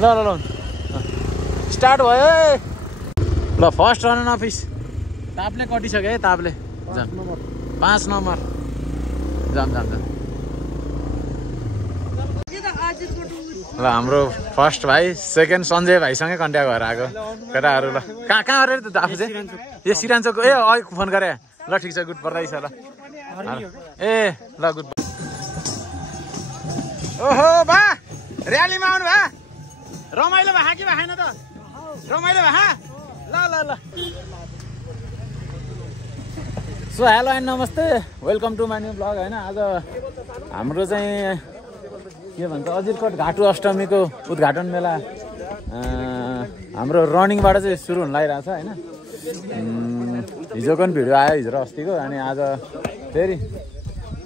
ल ल ल स्टार्ट भयो ल फर्स्ट रन अफिस तापले कटिसक्यो है तापले 5 नम्बर जाम जाम जाम ल हाम्रो फर्स्ट भाइ सेकेन्ड सञ्जय भाइसँगै कन्ट्याक्ट भएर आएको केटाहरू ल कहाँ अरे त आफू चाहिँ यो सिरान्चोको ए अघि फोन गरे ल ठिक छ गुड बधाई छ ल ए ल गुड ओहो बा र्यालीमा आउनु भा रमाइलो भए कि भएन त रमाइलो भए ल ल ल सो हेलो एन्ड नमस्ते welcome to my new blog होइन आज हाम्रो चाहिँ के भन्छ अजिरकोट घाटु अष्टमीको उद्घाटन मेला हाम्रो रनिङबाट चाहिँ सुरु हुन लागिरहेको छ होइन हिजोको पनि भिडियो आयो हिजो र अस्तिको अनि आज फेरि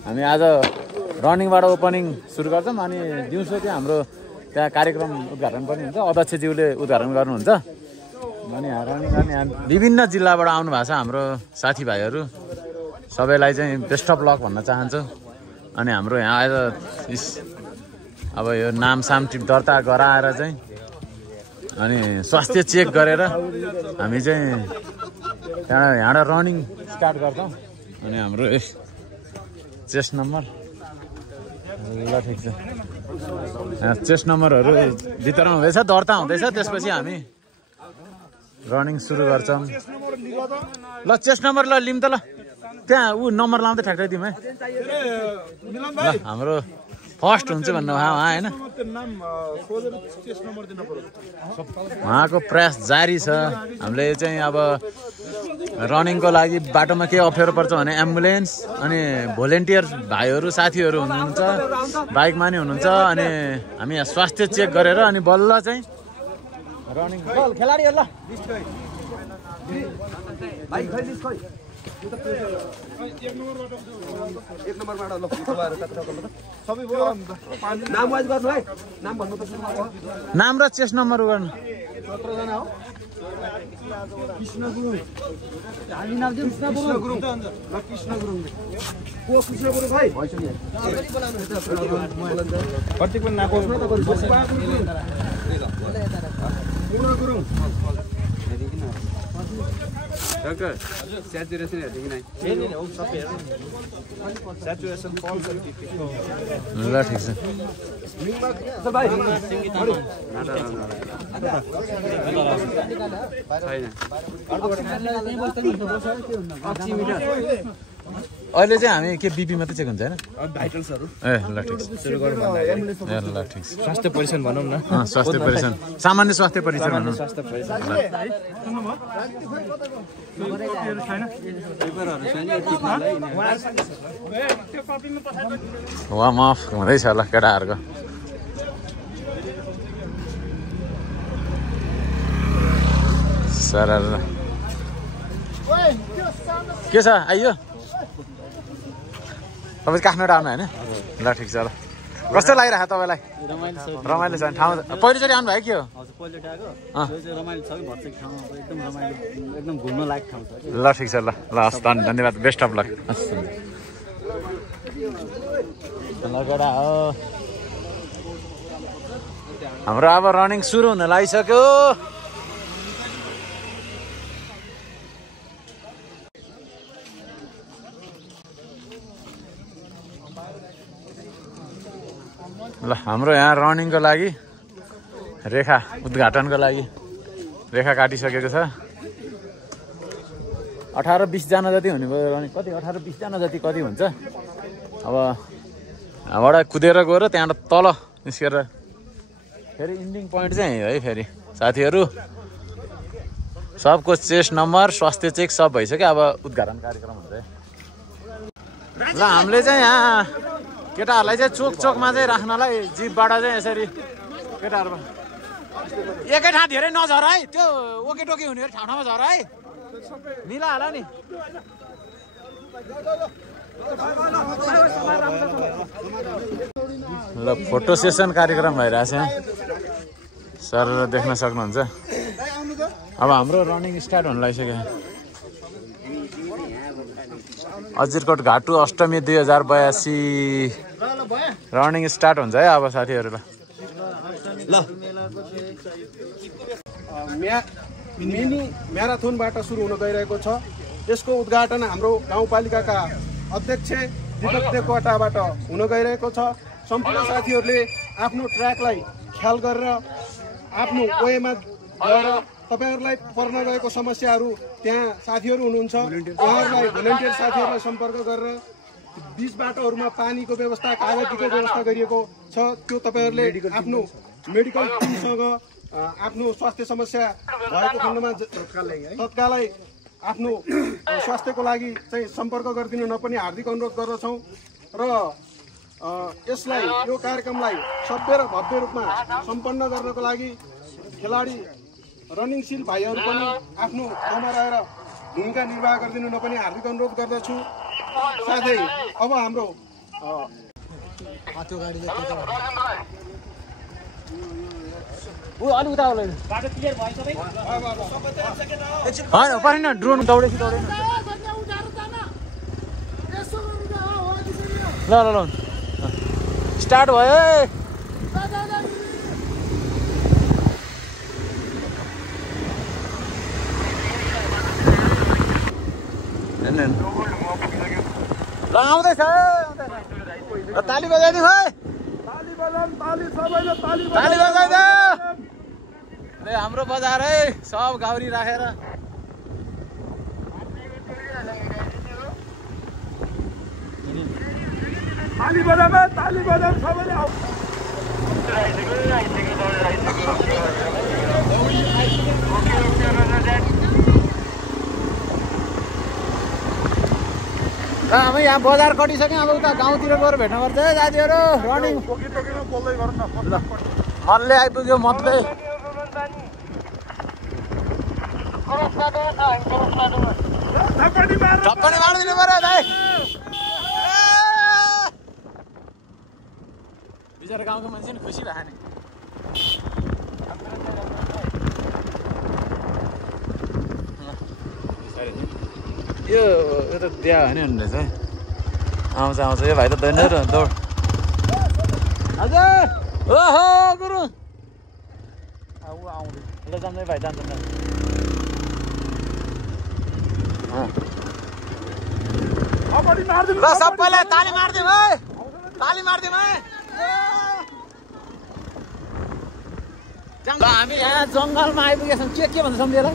हामी आज रनिङबाट ओपनिङ सुरु गर्छौँ अनि दिउँसो चाहिँ हाम्रो त्यहाँ कार्यक्रम उद्घाटन पनि हुन्छ अध्यक्षज्यूले उद्घाटन गर्नुहुन्छ अनि रनिङ गर्ने विभिन्न जिल्लाबाट आउनु भएको छ हाम्रो साथीभाइहरू सबैलाई चाहिँ बेस्ट अफ लक भन्न चाहन्छु अनि हाम्रो यहाँ आएर अब यो नाम साम टिप दर्ता गराएर चाहिँ अनि स्वास्थ्य चेक गरेर हामी चाहिँ यहाँबाट रनिङ स्टार्ट गर्छौँ अनि हाम्रो चेस्ट नम्बर ल ठिक छ चेस्ट नम्बरहरू भित्र हुँदैछ दर्ता हुँदैछ त्यसपछि हामी रनिङ सुरु गर्छौँ ल चेस्ट नम्बर ल लिम त ल त्यहाँ ऊ नम्बर लाउँदै ठ्याक्कै दिउँ है ल हाम्रो फर्स्ट हुन्छ भन्नु उहाँ होइन उहाँको प्रयास जारी छ हामीले चाहिँ अब रनिङको लागि बाटोमा केही अप्ठ्यारो पर्छ भने एम्बुलेन्स अनि भोलिन्टियर भाइहरू साथीहरू हुनुहुन्छ बाइकमा नि हुनुहुन्छ अनि हामी यहाँ स्वास्थ्य चेक गरेर अनि बल्ल चाहिँ रनिङ खेलाडीहरू ल नाम र चेस्ट नम्बर गर्नु डाक्टर स्याचुरेसन हेर्दै कि स्याचुरेसन ल ठिक छ अहिले चाहिँ हामी के बिपी मात्रै चेक हुन्छ होइन भाइटल्सहरू ए ल ठिक छ ए ल ठिक छ स्वास्थ्य परीक्षण भनौँ न स्वास्थ्य परीक्षण सामान्य स्वास्थ्य परीक्षण भनौँ स्वास्थ्य परीक्षण वार्म अफ हुँदैछ होला केटाहरूको सर के छ आइयो तपाईँ काठमाडौँ आउनु होइन ल ठिक छ ल कस्तो लागिरहेको तपाईँलाई रमाइलो छ ठाउँ पहिलोचोटि आउनु भयो के हो ल ठिक छ ल ल हस् धन्यवाद बेस्ट अफ लक लगडा हो हाम्रो अब रनिङ सुरु हुन लागिसक्यो ल हाम्रो यहाँ रनिङको लागि रेखा उद्घाटनको लागि रेखा काटिसकेको छ 18-20 जना जति हुने भयो रनिङ कति 18-20 जना जति कति हुन्छ अब यहाँबाट कुदेर गएर त्यहाँबाट तल निस्केर फेरि इन्डिङ पोइन्ट चाहिँ है फेरि साथीहरू सबको चेस्ट नम्बर स्वास्थ्य चेक सब भइसक्यो अब उद्घाटन कार्यक्रम हुन्छ ल हामीले चाहिँ यहाँ केटाहरूलाई चाहिँ चोक चोकमा चाहिँ राख्नलाई जिपबाट चाहिँ यसरी केटाहरू एकै ठाउँ धेरै नझर है त्यो ओकेटोकी हुने ठाउँ ठाउँमा झर है मिला होला नि ल फोटो सेसन कार्यक्रम भइरहेछ यहाँ सर देख्न सक्नुहुन्छ अब हाम्रो रनिङ स्टार्ट हुन लागिसक्यो अजिरकोट घाटु अष्टमी 2082 रनिङ स्टार्ट हुन्छ है अब साथीहरू ल मिनी म्याराथनबाट सुरु हुन गइरहेको छ। यसको उद्घाटन हाम्रो गाउँपालिकाका अध्यक्ष दिपक देवकोटाबाट हुन गइरहेको छ। सम्पूर्ण साथीहरूले आफ्नो ट्र्याकलाई ख्याल गरेर आफ्नो वेमा गएर तपाईहरुलाई पर्न गएको समस्याहरू त्यहाँ साथीहरू हुनुहुन्छ उहाँहरूलाई भोलिन्टियर साथीहरूलाई सम्पर्क गरेर बीच बाटोहरूमा पानीको व्यवस्था कागतीको व्यवस्था गरिएको छ। त्यो तपाईहरुले आफ्नो मेडिकल टिमसँग आफ्नो स्वास्थ्य समस्या भएको खण्डमा तत्कालै आफ्नो स्वास्थ्यको लागि चाहिँ सम्पर्क गरिदिनु नपर्ने हार्दिक अनुरोध गर्दछौँ र यसलाई यो कार्यक्रमलाई सभ्य र भव्य रूपमा सम्पन्न गर्नको लागि खेलाडी रनिङशील भाइहरू पनि आफ्नो ठाउँमा रहेर भूमिका निर्वाह गरिदिनु नपर्ने हार्दिक अनुरोध गर्दछु। साथै अब हाम्रो ड्रोन दौडेपछि दौडेन ल ल ल स्टार्ट भयो ल आउँदैछ ताली बजाइदिउँ है ताली बजाइदियो हाम्रो बजार है सब गाउरी राखेर ताली बजाम सबैले अब यहाँ बजार कटिसक्यो अब उता गाउँतिर गएर भेट्न पर्छ है दाजुहरू रनिङ मल्ले आइपुग्यो मल्ले थप्पडी मारिदिनु पर्यो दाइ बिचरा गाउँको मान्छे नि खुसी भयो नि यो त दिया होइन रहेछ है आउँछ आउँछ यो भाइ त दैन र दौड हजुर ओहो गुरु आउँदै ल जान्छ भाइ जान्छ ल सबैलाई ताली मारिदिउँ है ताली मारिदिउँ है हामी यहाँ जङ्गलमा आइपुगेका छौँ के भन्छ सम्झेलाई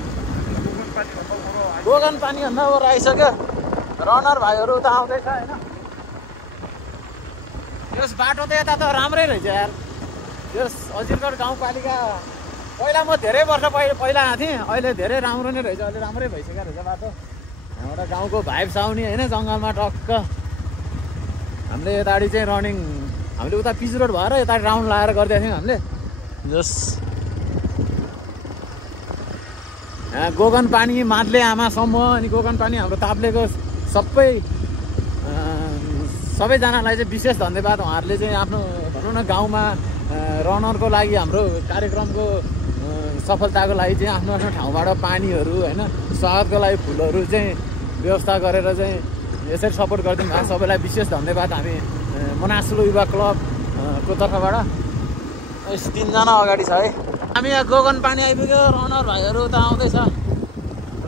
गोगन पानी भन्दा अब आइसक्यो रनर भाइहरू त आउँदैछ होइन यस बाटो त यता त राम्रै रहेछ यार यस अजिरगढ गाउँपालिका पहिला म धेरै वर्ष पहिला आएको थिएँ अहिले धेरै राम्रो नै रहेछ अहिले राम्रै भइसक्यो रहेछ बाटो यहाँबाट गाउँको भाइब्स आउने होइन जङ्गलमा टक्क हामीले यताडि चाहिँ रनिङ हामीले उता पिच रोड भएर यता राउन्ड लगाएर गरिदिएको थियौँ हामीले जस यहाँ गोगन पानी मादले आमासम्म अनि गोगन पानी हाम्रो ताप्लेको सबैजनालाई चाहिँ विशेष धन्यवाद उहाँहरूले चाहिँ आफ्नो भनौँ न गाउँमा रनरको लागि हाम्रो कार्यक्रमको सफलताको लागि चाहिँ आफ्नो आफ्नो ठाउँबाट पानीहरू होइन स्वागतको लागि फुलहरू चाहिँ व्यवस्था गरेर चाहिँ यसरी सपोर्ट गरिदिनु भएको सबैलाई विशेष धन्यवाद हामी मनासुलो युवा क्लबको तर्फबाट यस 3 जना अगाडि छ है हामी यहाँ गोगन पानी आइपुग्यो रनर भाइहरू त आउँदैछ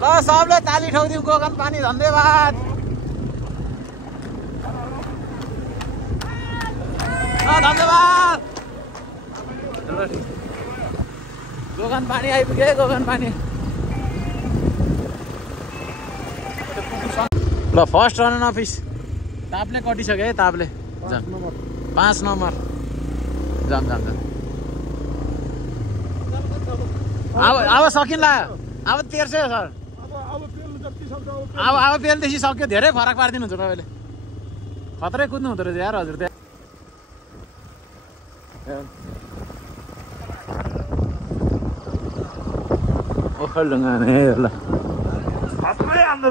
ल सबले ताली ठाउँदिउँ गोगन पानी धन्यवाद धन्यवाद गोगन पानी आइपुग्यो गोगन पानी ल फर्स्ट रनर अफिस तापले कटिसक्यो है तापले 5 नम्बर जाम अब सकिन्ला अब तेर्स्यो सर अब बेलदेखि सक्यो धेरै फरक पारिदिनुहुन्छ तपाईँले खत्रै कुद्नु हुँदो रहेछ यार हजुर त्यहाँ ओखलढुङ्गा ल खत्रै हान्दो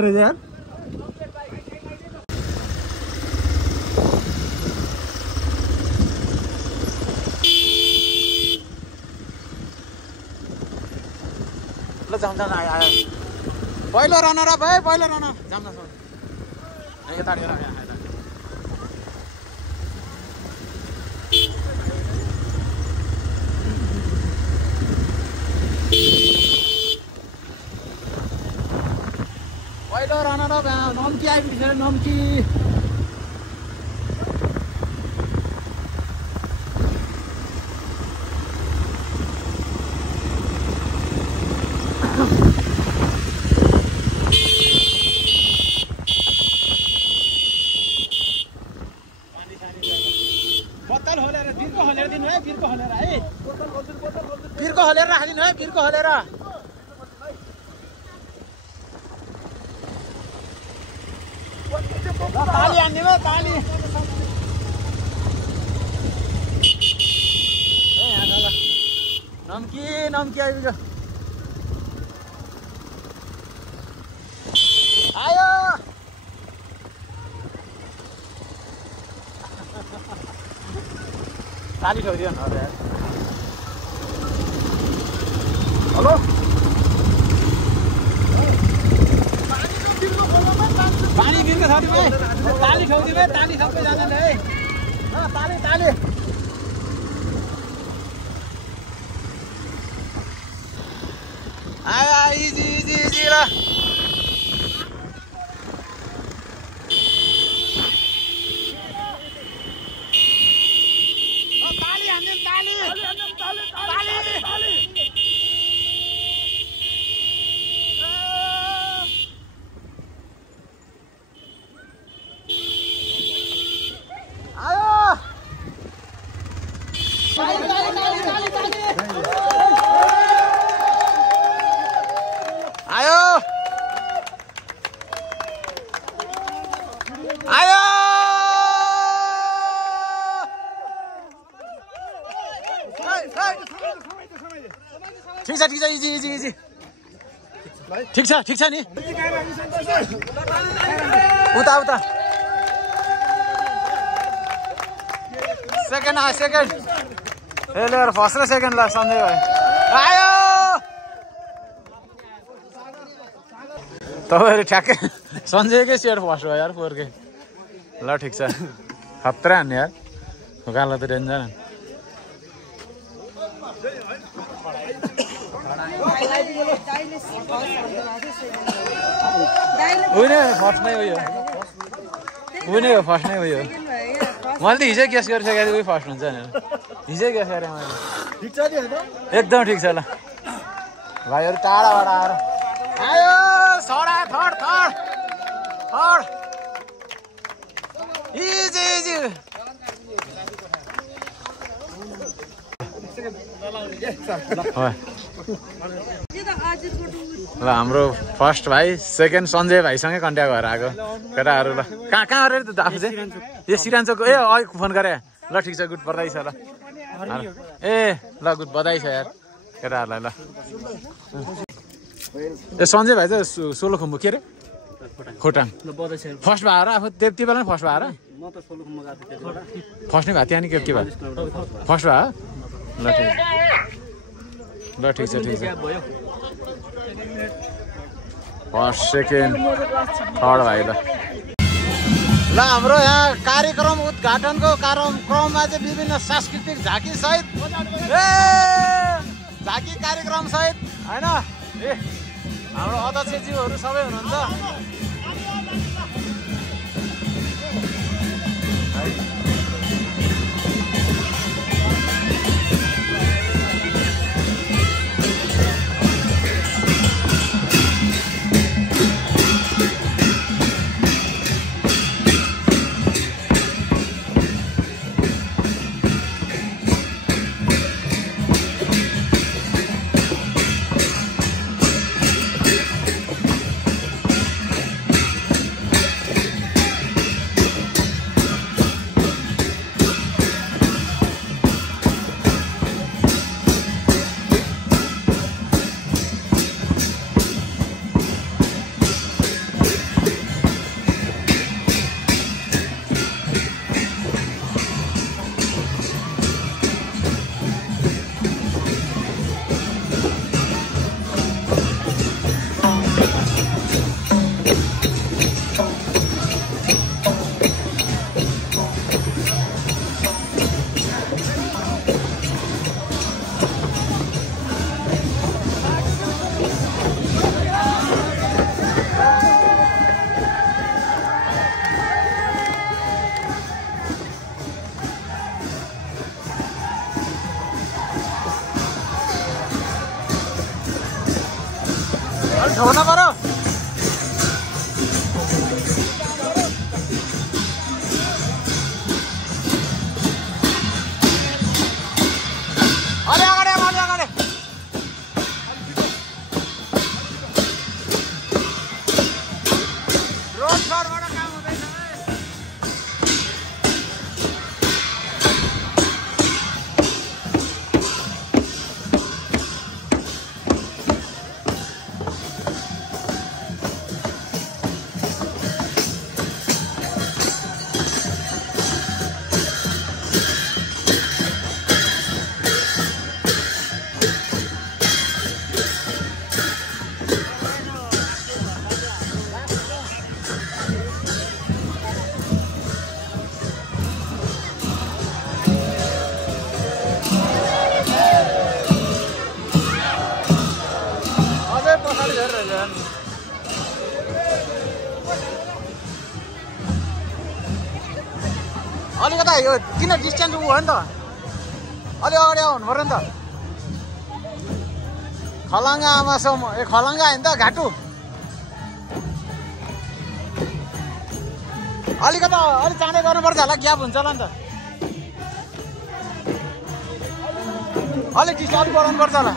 रहेछ यार ल जाम आयो पहिलो रनर अप है पहिलो रनर जाम यताडि नम्की आइपुग्छ नम्की बिर्को हलेर राखिदिनु है बिर्को हलेर ताली हान्दिनु ताली नम्की नम्की आइपुग्छ आयो ताली ठोकिदियो न हेलो पानी बिर्को छ तिमी ताली ठोकिदिनु ताली सबैजनाले है ताली ताली आयो इजी इजी इजी ल ठिक छ इजी इजी इजी ठिक छ नि उता उता सेकेन्ड सेकेन्ड ए लिएर फर्स्ट र सेकेन्ड ल सन्जय भाइ आयो तपाईँहरू ठ्याक्कै सन्जयकै सेयर फर्स्ट भयो यार 4K ल ठिक छ खतरा हान्ने यार उकालो त डेन्जर उनी फर्स्ट नै उयो उनी हो फर्स्ट नै उयो मैले त हिजै गेस गरिसकेको थिएँ उही फर्स्ट हुन्छ भनेर हिजै गेस गरेँ मैले एकदम ठिक छ ल भाइहरू टाढाबाट आएर आयो सडा third third third easy easy ल हाम्रो फर्स्ट भाइ सेकेन्ड सञ्जय भाइसँगै कन्ट्याक्ट भएर आएको केटाहरू ल कहाँ अरे त आफू चाहिँ ए सिरान्चोको ए अघि फोन गरे ल ठिक छ गुड बधाई छ ल ए ल गुड बधाई छ यार केटाहरूलाई ल ए सञ्जय भाइ चाहिँ सोलुखुम्बु के अरे खोटाङ फर्स्ट भएर आफू त्यति बेला फर्स्ट भएर फर्स्ट नै भएको थियो नि के भयो फर्स्ट भयो ल ठिक छ फर्स्ट सेकेन्ड थर्ड भाइ ल हाम्रो यहाँ कार्यक्रम उद्घाटनको क्रममा चाहिँ विभिन्न सांस्कृतिक झाँकी सहित झाँकी कार्यक्रम सहित होइन ए हाम्रो अध्यक्षज्यूहरू सबै हुनुहुन्छ ढोल्न पर्यो अलि अगाडि अलि अगाडि रोड सरबाट काम हुँदैछ अलिकता यो किन डिस्टेन्स उ हो नि त अलि अगाडि आउनु पर्यो नि त खलङ्गा आमासम्म ए खलङ्गा होइन त घाटु अलिकता अलि चाँडै गर्नुपर्छ होला ग्याप हुन्छ होला नि त अलिक डिस्टेन्स अलिक बढाउनु पर्छ होला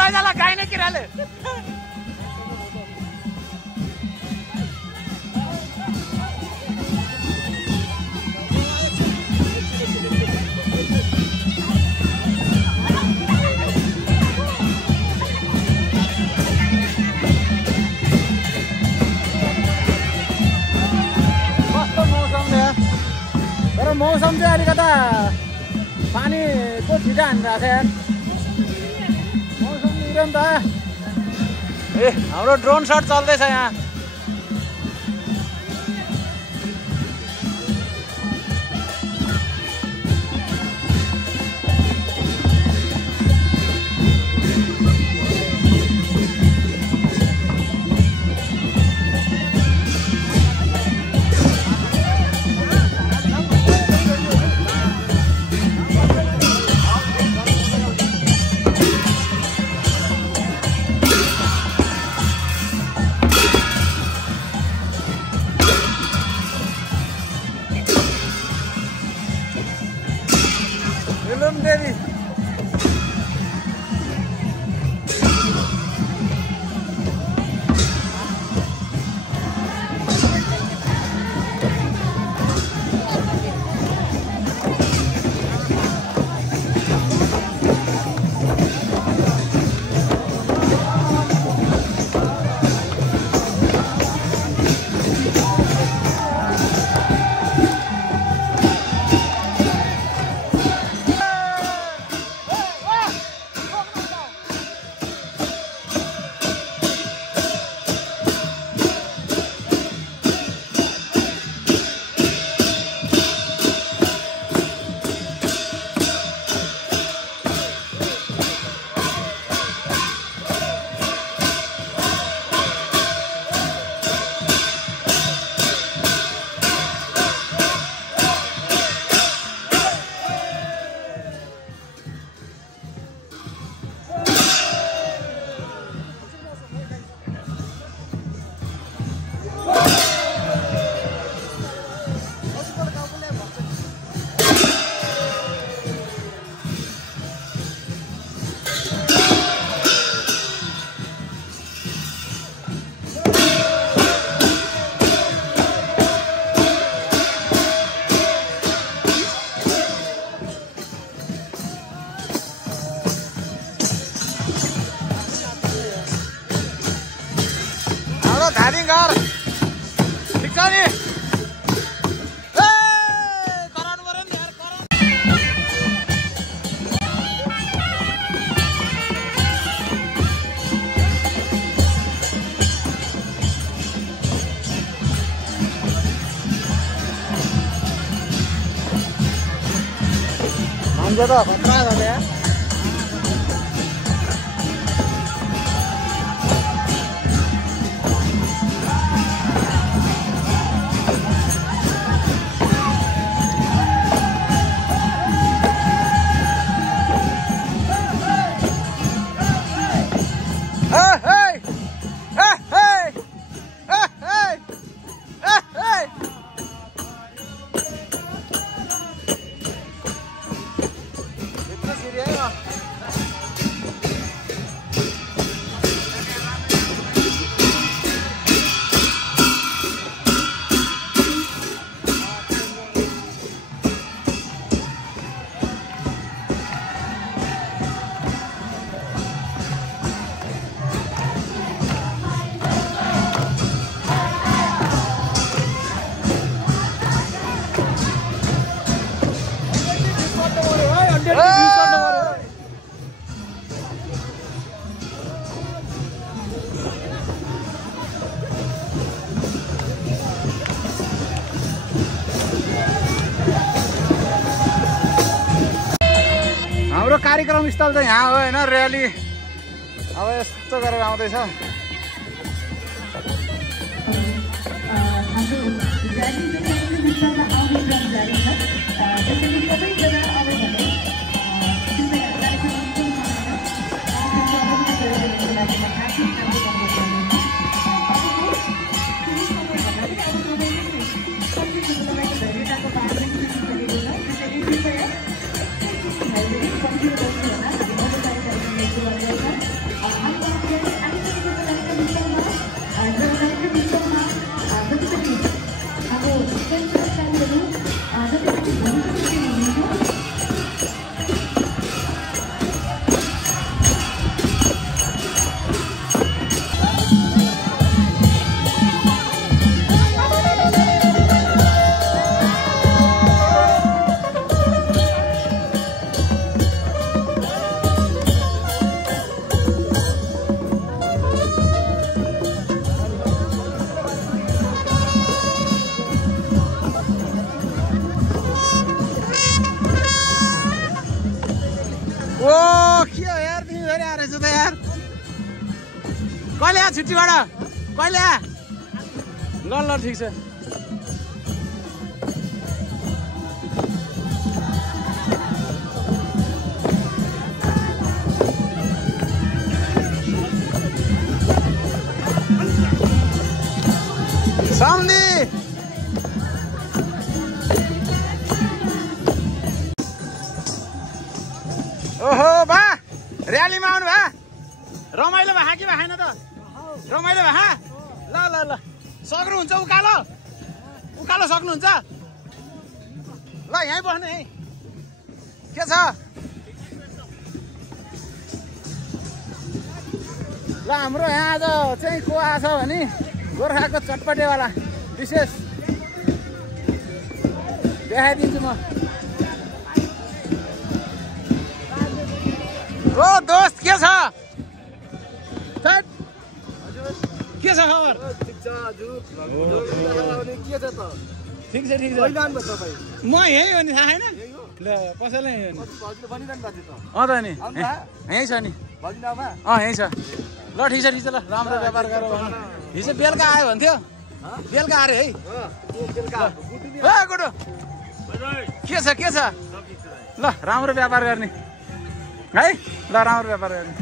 लैजाला गाई नै किराले कस्तो मौसम तर मौसम चाहिँ अलिकता पानीको छिटो हानिरहेको छ यार ए हाम्रो ड्रोन शट चल्दैछ यहाँ देवी धारिङघर ठिक छ नि कराउनु पर्यो नि यार मान्छे त खतरा छ यार कार्यक्रम स्थल चाहिँ यहाँ हो होइन, र्याली अब यस्तो गरेर आउँदैछ। कहिले आ छुट्टीबाट कहिले आ ल ल ठिक छ। साउन्दी ओहो बा र्यालीमा आउनु भा रमाइलो भए कि भएन त रमाइलो भए ल ल ल सक्नुहुन्छ उकालो उकालो सक्नुहुन्छ ल यहीँ बस्नु है के छ ल हाम्रो यहाँ आज चाहिँ को आछ भने गोर्खाको चटपटेवाला विशेष देखाइदिन्छु म। ओ दोस्त के छ के छ खबर? ठिक छ हजुर के छ त? ठिक छ ठिक छ। म यही हो नि थाहा छैन ल कसैलाई यही हो नि त नि यहीँ छ नि यहीँ छ ल ठिक छ ठिक छ ल राम्रो व्यापार गर भन्नु। हिजो बेलुका आयो भन्थ्यो बेलुका आयो है गुडो के छ ल राम्रो व्यापार गर्ने है ल राम्रो व्यापार गर्ने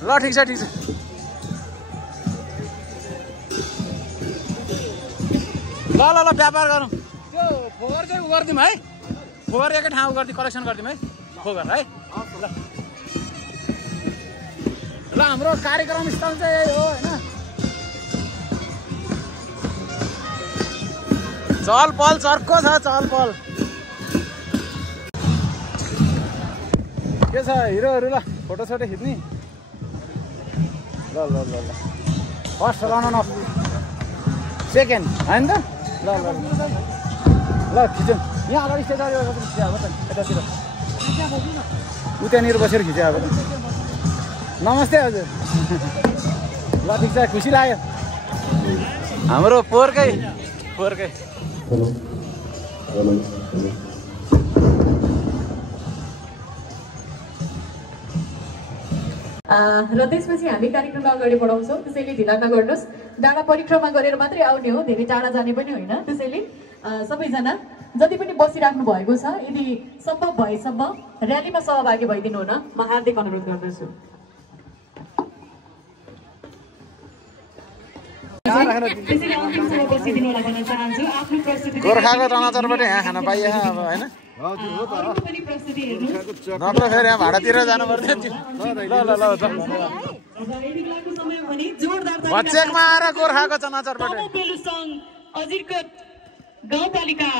ल ठिक छ ठिक छ। ल ल ल व्यापार गरौँ त्यो फोहोर चाहिँ उ गरिदिउँ है फोहोर एकै ठाउँ गरिदिउँ कलेक्सन गरिदिउँ है फोहोर है ल हाम्रो कार्यक्रम स्थल चाहिँ यही हो होइन। चहल पहल चर्को छ चहल पहल के छ हिरोहरू ल फोटोसोटो खिच्ने ल ल ल ल फर्स्ट रनर अफ सेकेन्ड होइन त ल ल ल खिचौँ यहाँ अगाडि स्टेज खिच्यो अब त यतातिर उतानिर बसेर खिच्यो अब त। नमस्ते हजुर ल ठिक छ खुसी लाग्यो हाम्रो पोहोरकै र त्यसपछि हामी कार्यक्रममा अगाडि बढाउँछौँ। त्यसैले ढिला नगर्नुहोस्। डाँडा परिक्रमा गरेर मात्रै आउने हो, धेरै टाढा जाने पनि होइन। त्यसैले सबैजना जति पनि बसिराख्नु भएको छ यदि सम्भव भएसम्म र्यालीमा सहभागी भइदिनु हुन म हार्दिक अनुरोध गर्दछु। गोर्खाको टनाचरबाट यहाँ खान पाइए अब होइन नत्र फेरि यहाँ भाडातिर जानु पर्थ्यो। ल ल ल भचेकमा आएर गोर्खाको चनाचरबाट गाउँपालिका